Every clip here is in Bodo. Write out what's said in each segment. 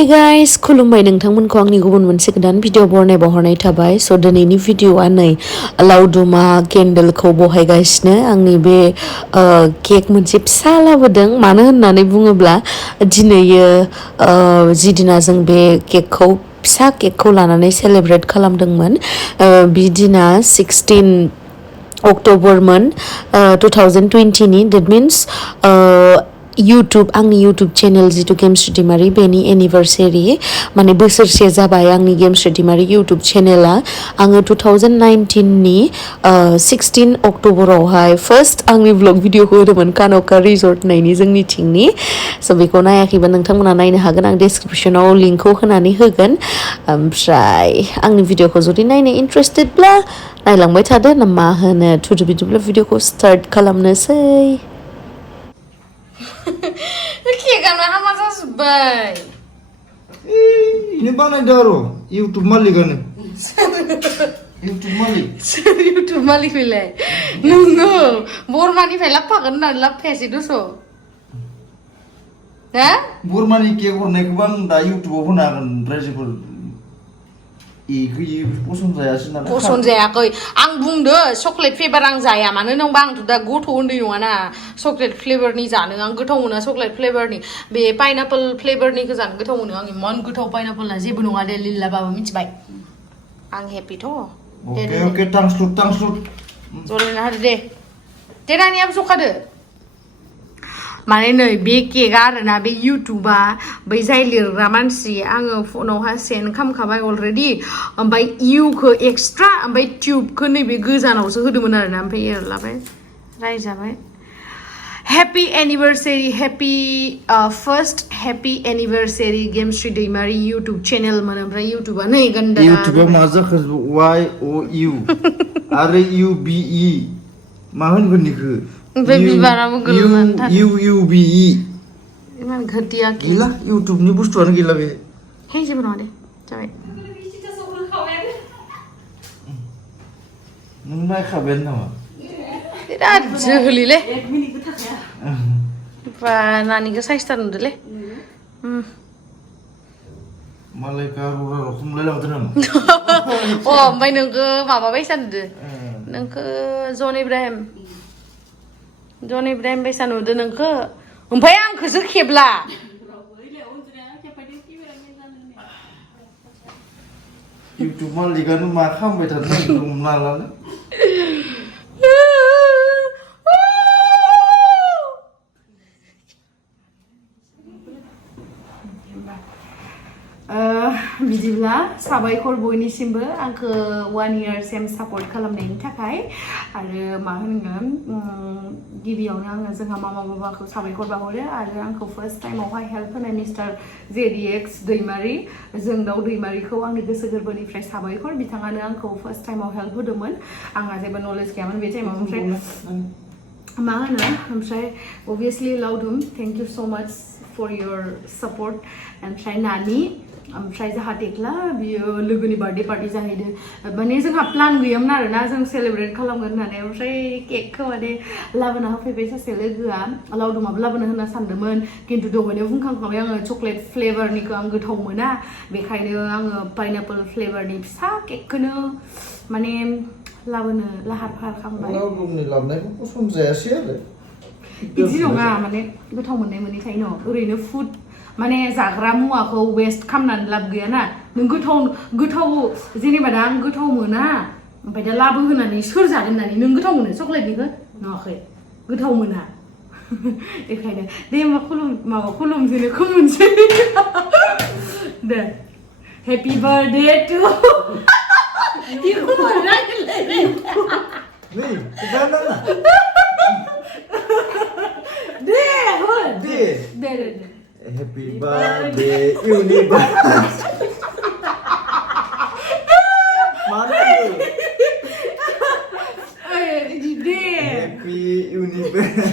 Hey guys, खुलुमबाय नोंथांमोनखौ आंनि गुबुन मोनसे गोदान भिडिअ बहरनाय थाबाय। स' दिनैनि भिडिअआ नै लावदुमा केन्डेलखौ बहायगासिनो आंनि बे केक मोनसे फिसा लाबोदों। मानो होननानै बुङोब्ला दिनैयो जि दिना जों बे केकखौ फिसा केकखौ लानानै सेलेब्रेट खालामदोंमोन बि दिना 16 अक्ट'बरमोन 2020नि। डेट मिन्स आंनि इउटुब चेनेल जितु गेमस्रि दैमारि बेनि एनिभार्सारि माने बोसोरसे जाबाय आंनि गेमस्रि दैमारि इउटुब चेनेला। आङो 2019नि 16 अक्ट'बरावहाय फार्स्ट आंनि ब्लग भिडिअखौ होदोंमोन कानका रिजर्ट होननायनि जोंनिथिंनि। स' बेखौ नायाखैबा नोंथांमोना नायनो हागोन, आं डिसक्रिपसनाव लिंकखौ होनानै होगोन। ओमफ्राय आंनि भिडिअखौ जुदि नायनो इन्टारेस्टेडब्ला नायलांबाय थादो ना मा होनो। थुदो बिदिब्ला भिडिअखौ स्टार्ट खालामनोसै। केकआनो हामा जाजोब्बाय। ini बानायदो आरो इउटुब मालिकानो इउटुब मालिक सोर इउटुब मालिक फैलाय नोङो बरमानिफ्राय लाबोफागोन होननानै लाबोफायासै दस' हा बरमानि केक हरनायखौबो आं दा इउटुबाव होनो हागोन। रायजोफोर इखो पसन्द जायासै नालाय पसन्द जायाखै। आं बुंदो चक्लेट फ्लेभार आं जाया। मानो होनबा आंथ' दा गथ' उन्दै नङाना चक्लेट फ्लेभारनि जानो आं गोथाव मोना। चक्लेट फ्लेभारनि बे पाइनापल फ्लेभारनिखौ जानो गोथाव मोनो आं। इमान गोथाव पाइनापलना जेबो नङा दे लिल्लाबाबो मिथिबाय। आं हेपिथ'। अके थांस्लुट जलायना होदो दे रानियाबो जखादो। माने नै बे केकआ आरोना बे इउटुबा बै जाय लिरग्रा मानसि आङो फनावहाय सेन्ड खालामखाबाय अलरेडि। ओमफ्राय इउखौ एक्सट्रा ओमफ्राय टिउबखौ नैबे गोजानावसो होदोंमोन आरोना। ओमफ्राय एरलाबाय रायजाबाय। Happy anniversary first happy anniversary Gemsri Daimari YouTube चेनेलमोन। ओमफ्राय इउटुबा नै गन्दा इउटुबा मा जाखो YOU आरो UBE मा होनगोन इखो ओमफ्राय बिबाराबो गोलैनानै थादों। UBE इमान घटिया गैला इउटुबनि बुस्थुआनो गैला बे। हे जेबो नङा दे जाबाय। नों नायखाबायानो नामा? बिराद जोहोलिलै बा नानिखौ साइसथार नुदोलै। मालाय गार'रा रखमलाय लांदो नामा? ओमफ्राय नोंखौ माबा बायसा नुदो। नोंखौ जन इब्राहिम बायसा नुदो नोंखौ। ओमफ्राय आंखौसो खेबला। इउटुब मालिकानो मा खालामबाय थादों बेखौ हमना लानो। बिदिब्ला साबायखर बयनिसिमबो आंखौ 1 yearसिम सापर्ट खालामनायनि थाखाय। आरो मा होनगोन गिबियावनो आङो जोंहा मामा बाबाखौ साबायखर बाहरो आरो आंखौ फार्स्ट टाइमावहाय हेल्प होनाय मिस्टार JDX दैमारि जोंदाव दैमारिखौ आंनि गोसो गोरबोनिफ्राय साबायखर। बिथाङानो आंखौ फार्स्ट टाइमाव हेल्प होदोंमोन। आंहा जेबो नलेज गैयामोन बे टाइमाव। ओमफ्राय मा होनो ओमफ्राय अभियासलि लावदुम थेंक इउ स' माच फर योर सापर्ट। ओमफ्राय नानि ओमफ्राय जोंहा टेक्ला बियो लोगोनि बार्थडे पार्टि जाहैदों। माने जोंहा प्लान गैयामोन आरोना जों सेलेब्रेट खालामगोन होननानै। ओमफ्राय केकखौ माने लाबोना होफैबाय सासे लोगोआ। लावदुमाबो लाबोनो होनना सानदोंमोन खिन्थु दहायनो बुंखांखाबाय आङो चक्लेट फ्लेभारनिखौ आं गोथाव मोना। बेखायनो आङो पाइनापल फ्लेभारनि फिसा केकखौनो माने लाबोनो लाहार फाहार खालामबाय। लावदुमनि लाबोनायखौ पसन्द जायासै आरो बिदि नङा माने गोथाव मोननाय मोनै थायो न'। ओरैनो फुड माने जाग्रा मुवाखौ वेस्ट खालामनानै लाब गैयाना। नों गोथाव जेनेबा दा आं गोथाव मोना ओमफ्राय दा लाबो होनानै सोर जागोन होननानै। नों गोथाव मोनो चक्लेटनिखौ नुवाखै गोथाव मोना बेखायनो दे होमबा खुलुमसै खुलुमसै दे happy birthday to day Happy birthday universe. Mana tu? Happy universe.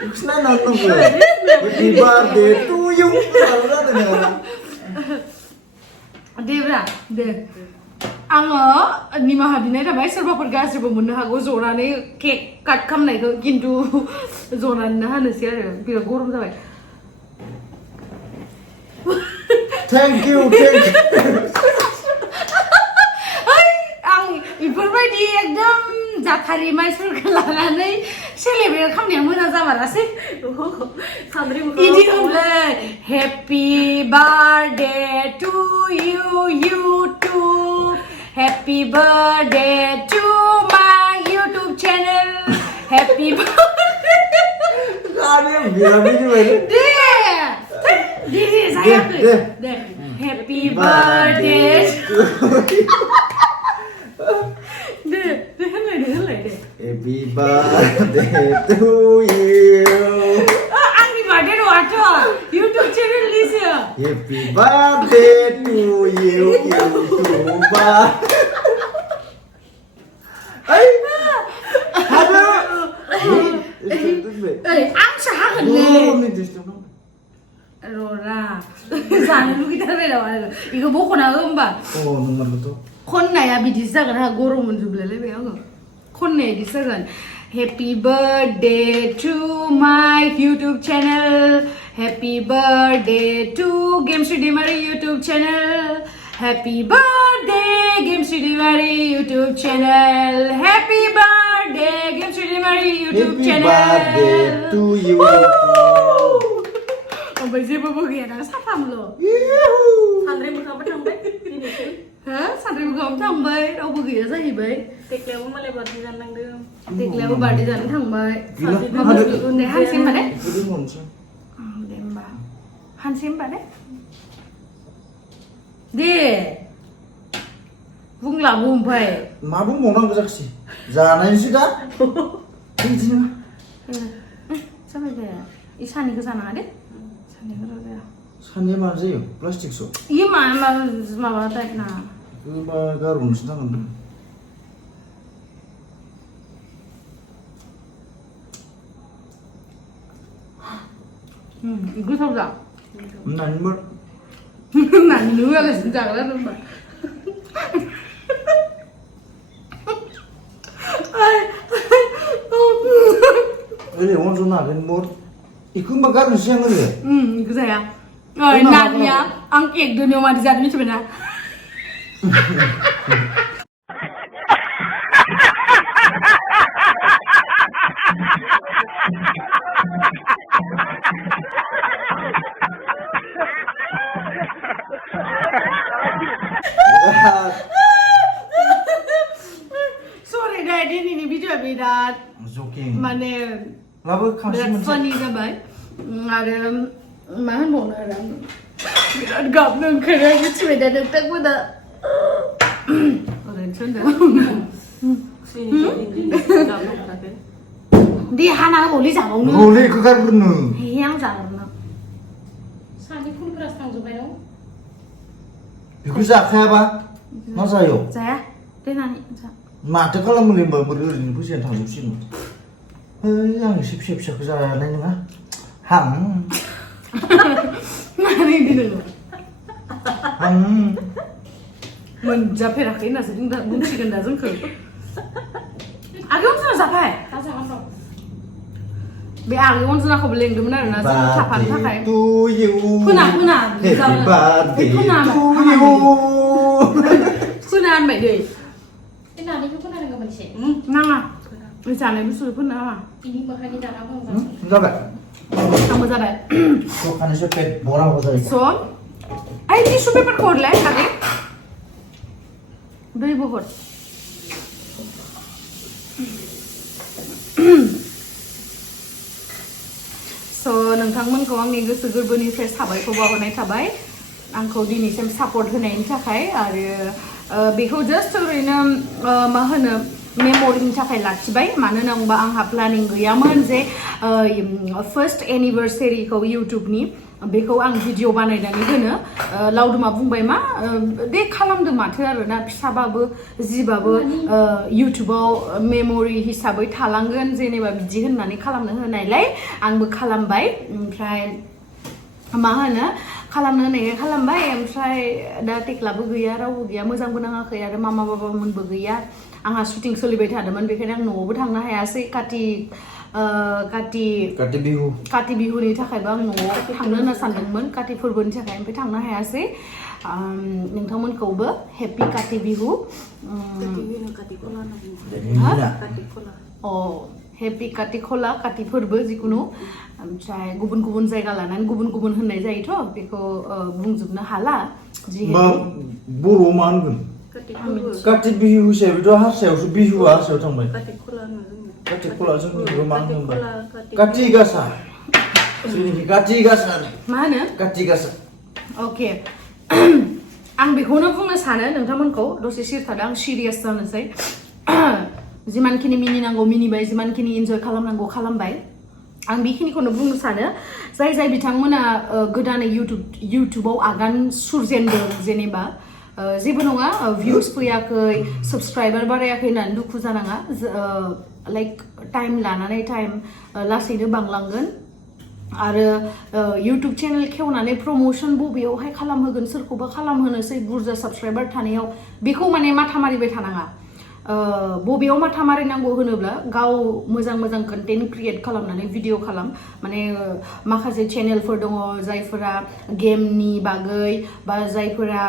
Kusna nonton ke? Happy birthday to you. दे आङो निमाहा बिनाय थाबाय। सोरबाफोर गाज्रिबो मोननो हागौ जनानै केक काट खालामनायखौ, खिन्थु जनानै होनोसै आरो बिराद गरम जाबाय। Thank you. आं बेफोरबायदि एकदम जाथारि मानसिफोरखौ लानानै सेलेब्रेट खालामनाया मोजां जामारासै इदि होनलै happy birthday to you YouTube happy birthday to my YouTube channel happy दे जायाखै दे happy birthday Happy birthday to you. आंनि बार्थडे नङाथ' इउटुब चेनेल निसो Happy birthday to you, YouTuber. Ay, halo. आं साहागोनलै र'रा जानो लुगैथारबाय नामा बेखौ बख'ना हो होमबा Oh, नंगौथ'. खननाया बिदिसो जागोन हा गरम मोनजोबलायलायबाय आङो खननाया बिदिसो जागोन happy birthday to my YouTube channel happy birthday to Gemsri Daimari YouTube channel happy birthday Gemsri Daimari YouTube channel happy birthday Gemsri Daimari YouTube Happy channel birthday to you. ओमफ्राय जेबोबो गैया ना साथामल' सानद्रि मोखांबो थांबाय दिनैसिम हो सानद्रि मोखांबो थांबाय रावबो गैया जाहैबाय देख्लायावबो मालाय बार्थडे जानो नांदों देख्लायाबो बार्थडे जानो थांबाय Gila, दे हानसै होनबा दे Jadi monsa. दे होनबा हानसै होनबा दे दे बुंलाबो ओमफ्राय मा बुंबावनांगौ जाखोसै जानायसै दा बिदिनो जाबाय दे इ सानैखौ जानाङा दे सानैखौ जाया सानैया मानो जायो प्लास्टिकसो इयो माबा टाइप ना होनबा गारहरनोसो नांगोन गोथाव जा होननानैबो होननानै होआलासिनो जाग्रा होनबा ओरै अनज'नो हागोन बर इखौ होनबा गारनोसै आं ओरै इखौ जाया नानिया आं केक दोननायाव मादि जादों मिथिबायना सरि दे दिनैनि भिडिअ'आ बिराद जकिं माने लाबो खांसि बिराद मोनसे फानि जाबाय आरो मा होनबावनो आरो आं बिराद गाबनो ओंखारो मिथिबाय दा नोंथांमोना ओरैनोसो होनदों दे हाना होबावलै जाबावनो रलै इखौ गारग्रोनो हे आं जाग्रोनो सानै फुलफोरासो थांजोब्बाय न' बेखौ जाखायाबा मा जायो जाया दोननानै जा माथो खालामोलै होनबा बोरै ओरैनो फैसाया थांजोबसिगोन आं एसे फिसा फिसाखौ जानाय नङा हां मानो बिदि नोङो हां मोनजाफेराखै होननासो बुंसिगोन दा जोंखौ आगै अनजना जाबाय दा जागोन र' बे आगै अनजनाखौबो लेंदोंमोन आरोना जों थाफानो थाखाय to you फोना happy birthday फोना to you फोना होनबाय दै बे नानिखौ खोनादों मोनसे नाङा बे जानाय बुस्थु फोना नामा इनि मोखांनि दाना मोजां जाबाय आंबो जाबाय दखाननिसो पेट बरा हो जायो स' आइ टिसु पेपारखौ हरलाय आगै दैबो हर स' नोंथांमोनखौ आंनि गोसो गोरबोनिफ्राय साबायखर बावहरनाय थाबाय आंखौ दिनैसिम सापर्ट होनायनि थाखाय आरो बेखौ जास्ट ओरैनो मा होनो मेम'रिनि थाखाय लाखिबाय मानो होनोबा आंहा प्लानिं गैयामोन जे फार्स्ट एनिभार्सारिखौ इउटुबनि बेखौ आं भिडिअ बानायनानै दोनो लावदुमा बुंबाय मा दे खालामदो माथो आरोना फिसाबाबो जिबाबो इउटुबाव मेम'रि हिसाबै थालांगोन जेनेबा बिदि होननानै खालामनो होनायलाय आंबो खालामबाय ओमफ्राय मा होनो खालामनो होनायखाय खालामबाय ओमफ्राय दा टेक्लाबो गैया रावबो गैया मोजांबो नाङाखै आरो मामा बाबामोनबो गैया आंहा शुटिं सोलिबाय थादोंमोन बेखायनो आं न'आवबो थांनो हायासै काति Kati bihu. Kati बिहुनि थाखायबो आं न'आव थांनो होनना सानदोंमोन काति फोरबोनि थाखाय ओमफ्राय थांनो हायासै नोंथांमोनखौबो हेपि काति बिहु हेपि काति खला काति फोरबो जिकुनु ओमफ्राय गुबुन गुबुन जायगा लानानै गुबुन गुबुन होननाय जायोथ' बेखौ बुंजोबनो हाला मा बर' मा होनगोन काति बिहु हिसाबैथ' हारसायावसो बिहुआ हारसायाव थांबाय काति खला जोंनिखौ मा होनोमोन काति गासा जोंनिखि काति गासा मा होनो काति गासा अके आं बेखौनो बुंनो सानो नोंथांमोनखौ दसे सिरि थादो आं सिरियास जानोसै जिमानखिनि मिनिनांगौ मिनिबाय जिमानखिनि इन्जय खालामनांगौ खालामबाय आं बेखिनिखौनो बुंनो सानो जाय बिथांमोना गोदानै इउटुबाव आगान सुरजेनदों जेनेबा जेबो नङा भिउस फैयाखै साबस्क्राइबार बारायाखै होननानै दुखु जानाङा लाइक टाइम लानानै टाइम लासैनो बांलांगोन आरो इउटुब चेनेल खेवनानै प्रमोशन बबेयावहाय खालामहोगोन सोरखौबा खालामहोनोसै बुरजा साबस्क्राइबार थानायाव बेखौ माने माथा मारिबाय थानाङा बबेयाव माथा मारिनांगौ होनोब्ला गाव मोजां मोजां कन्टेन्ट क्रिएट खालामनानै भिडिअ खालाम माने माखासे चेनेलफोर दङ जायफोरा गेमनि बागै बा जायफोरा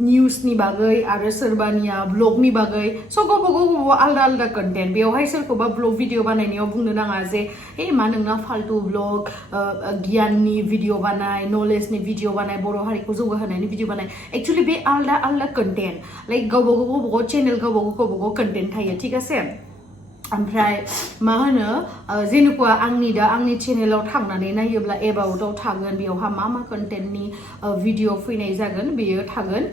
निउसनि बागै आरो सोरबानिया ब्लगनि बागै स' गावबा आलदा आलदा कन्टेन्ट बेवहाय सोरखौबा ब्लग भिडिअ बानायनायाव बुंनो नाङा जे हे मा नोंना फाल्तु ब्लग गियाननि भिडिअ बानाय नलेजनि भिडिअ बानाय बर' हारिखौ जौगाहोनायनि भिडिअ बानाय एक्चुअलि बे आलदा आलदा कन्टेन्ट लाइक गावबा गाव चेनेल गावबा गाव कन्टेन्ट थायो थिग आसे ओमफ्राय मा होनो जेनेबा आंनि चेनेलाव थांनानै नायोब्ला एबाउटआव थागोन बेयावहा मा कन्टेन्टनि भिडिअ फैनाय जागोन बेयो थागोन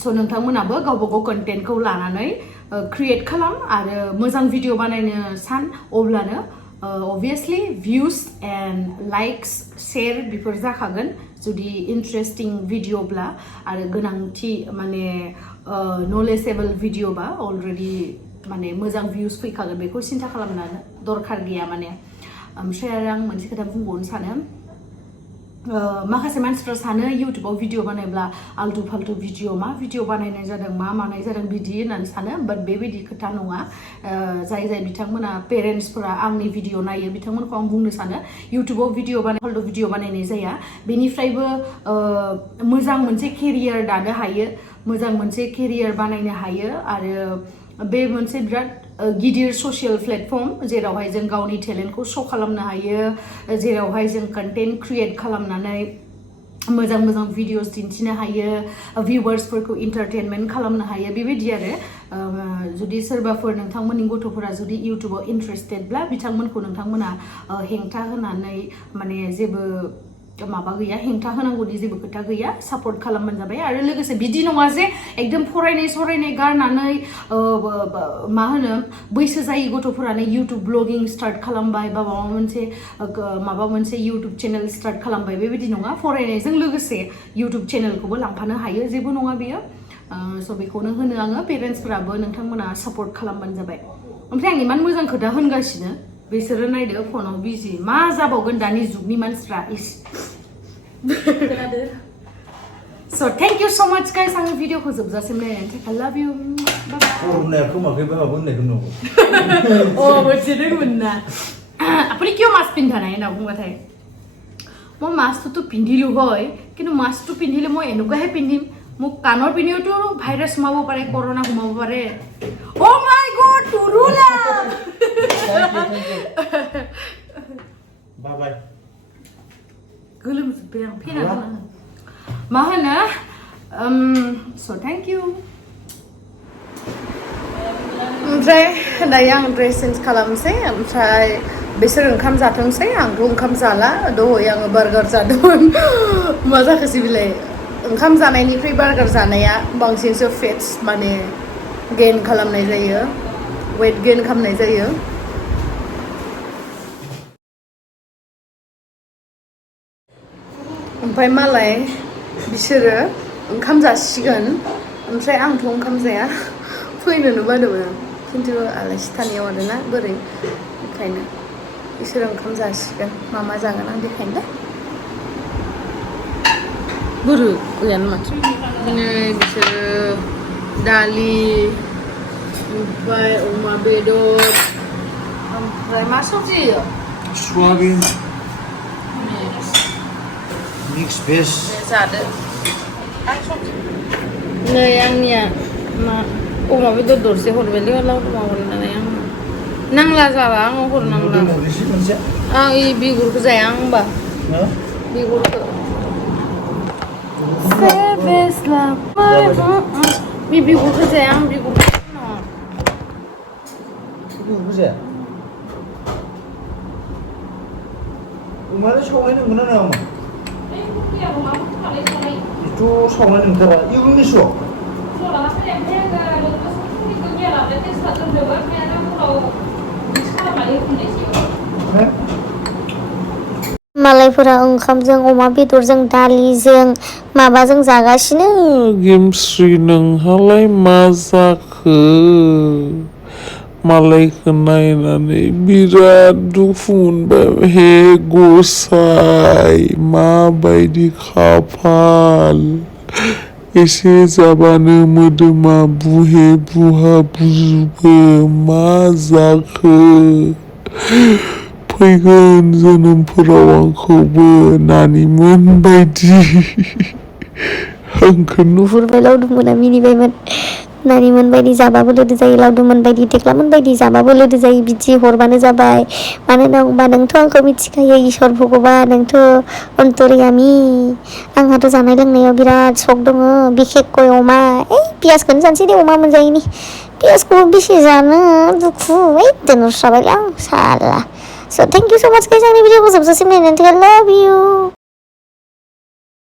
स' नोंथांमोनाबो गावबा गाव कन्टेन्टखौ लानानै क्रिएट खालाम आरो मोजां भिडिअ बानायनो सान अब्लानो obviously views and likes share बेफोर जाखागोन जुदि इन्टारेस्टिं भिडिअब्ला आरो गोनांथि माने नलेजेबल भिडिअबा अलरेडि माने मोजां भिउस फैखागोन बेखौ सिन्था खालामनो दरखार गैया माने ओमफ्राय आरो आं मोनसे खोथा बुंबावनो सानो माखासे मानसिफ्रा सानो इउटुबाव भिडिअ बानायब्ला आल्टु फाल्टु भिडिअ मा भिडिअ बानायनाय जादों मा मानाय जादों बिदि होननानै सानो बाट बेबायदि खोथा नङा जाय बिथांमोना पेरेन्टसफोरा आंनि भिडिअ नायो बिथांमोनखौ आं बुंनो सानो इउटुबाव फाल्टु भिडिअ बानायनाय जाया बेनिफ्रायबो मोजां मोनसे केरियार दानो हायो मोजां मोनसे केरियार बानायनो हायो आरो बे मोनसे बिराद गिदिर ससियेल प्लेटफर्म जेरावहाय जों गावनि टेलेन्टखौ श' खालामनो हायो जेरावहाय जों कन्टेन्ट क्रिएट खालामनानै मोजां मोजां भिडिअस दिन्थिनो हायो भिउवार्सफोरखौ इन्टारटेनमेन्ट खालामनो हायो बेबायदि आरो जुदि सोरबाफोर नोंथांमोननि गथ'फोरा जुदि इउटुबाव इन्टारेस्टेडब्ला बिथांमोनखौ नोंथांमोना हेंथा होनानै माने जेबो माबा गैया हेंथा होनांगौनि जेबो खोथा गैया सापर्ट खालामबानो जाबाय आरो लोगोसे बिदि नङा जे एकदम फरायनाय गारनानै मा होनो बैसो जायै गथ'फोरानो इउटुब ब्लगिं स्टार्ट खालामबाय बा माबा मोनसे इउटुब चेनेल स्टार्ट खालामबाय बेबायदि नङा फरायनायजों लोगोसे इउटुब चेनेलखौबो लांफानो हायो जेबो नङा बेयो स' बेखौनो होनो आङो पेरेन्टसफोराबो नोंथांमोना सापर्ट खालामबानो जाबाय ओमफ्राय आं इमान मोजां खोथा होनगासिनो बिसोरो नायदो फनाव बिजि मा जाबावगोन दानि जुगनि मानसिफ्रा स' थेंक इउ स' माच गाइस आंनि भिडिअखौ जोबजासिम नायनायनि थाखाय लाभ इउ होननाया खोमाखै बाबा होननायखौ नंगौ मोनसे दंमोन ना আপুনি কিয় মাস্ক পিন্ধা নাই না বুঙাথাই মই মাস্কটো পিন্ধিলো হয় কিন্তু মাস্কটো পিন্ধিলে মই এনেকুৱাহে পিন্ধিম মোক কাণৰ পিন্ধিওতো ভাইৰাছ সোমাব পাৰে কৰোনা সোমাব পাৰে ও মাই গড টুৰুলা बाय बाय गोलोमजोब्बाय आं फेना मा होनो स' थेंक इउ ओमफ्राय दायो आं ड्रेस चेन्ज खालामसै ओमफ्राय बिसोर ओंखाम जाथोंसै आंथ' ओंखाम जाला दहाय आङो बार्गार जादोंमोन मा जाखोसै बिलाय ओंखाम जानायनिफ्राय बार्गार जानाया बांसिनसो फेट्स माने गेइन खालामनाय जायो वेट गेइन खालामनाय जायो ओमफ्राय मालाय बिसोरो ओंखाम जासिगोन ओमफ्राय आंथ' ओंखाम जाया फैनोनो बादोंमोन आं खिन्थु आलासि थानायाव आरोना बोरै ओंखायनो बिसोरो ओंखाम जासिगोन मा जागोन आं देखायनो दे बोरो गैयानो माथो बिदिनो बिसोरो दालि ओमफ्राय अमा बेदर ओमफ्राय मा सबजि सयाबिन मिक्स भेज जादो नै आंनिया मा अमा बेदर दरसे हरबायलै लावदुमा हरनानै आं नांला जाबा आं हरनांला मोनसे मोनसे आं इ बिगुरखौ जाया आं होमबा हो बिगुरखौ बे बिगुरखौ जाया आं बिगुरखौ बिगुरखौ जाया अमायालाय सावनाय नंगौना नङामोन बेथ' सावनाय नंथारा इउ मिस' मालायफोरा ओंखामजों अमा बेदरजों दालिजों माबाजों जागासिनो गेमस्रि नोंहालाय मा जाखो मालायखौ नायनानै बिराद दुखु मोनबाय हे गसाइ माबायदि खाफाल एसे जाबानो मोदोमा बुहे बुहा बुजोबो मा जाखो फैगोन जोनोमफोराव आंखौबो नानिमोन बायदि आंखौ नुहुरबाय लावदुममोना मिनिबायमोन नानिमोन बायदि जाबाबो लोदो जायो लावदुममोन बायदि थेख्लामोन बायदि जाबाबो लोदो जायो बिदि हरबानो जाबाय मानो होनबा नोंथ' आंखौ मिथिखायो इसोर भगबान नोंथ' अन्तर्यामि आंहाथ' जानाय लोंनायाव बिराद सक दङ बिखेखकय अमा पियासखौनो जानोसै दे अमा मोनजायैनि पियासखौबो बेसे जानो दुखु दोनहरस्राबायलै आं साला So thank you so much guys, आंनि भिडिअखौ जोबजासिम नायनायनि थाखाय love you